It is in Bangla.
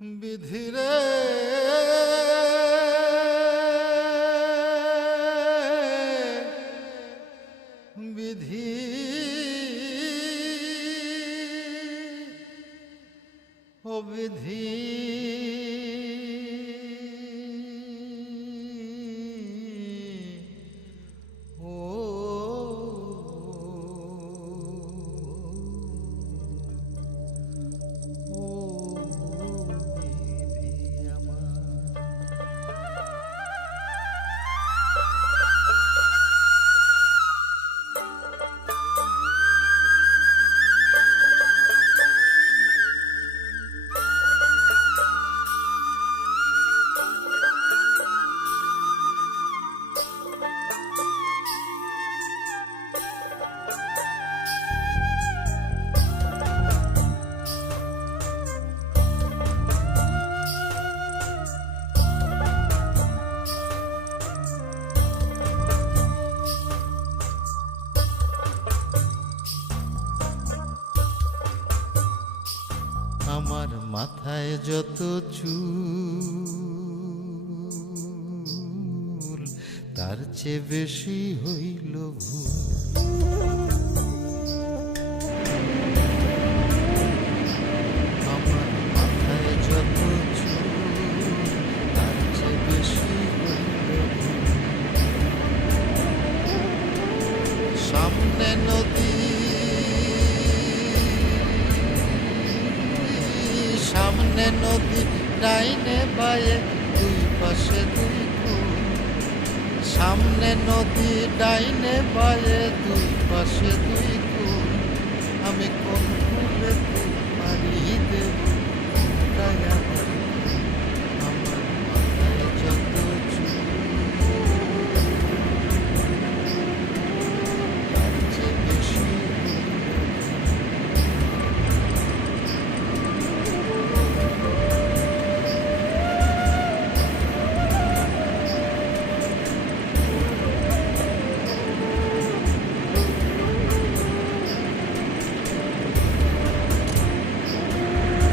বিধিরে বিধি ও বিধি ও আমার মাথায় যত চুল তার চেয়ে বেশি হইল ভুল। আমার মাথায় যত চুল তার চেয়ে বেশি হইল ভুল। সামনে নদী সামনে নদী ডাইনে বায়ে দুই পাশে দুই কূল। সামনে নদী ডাইনে বায়ে দুই পাশে দুই কূল। আমি কোন কূলে পাড়ি দেব?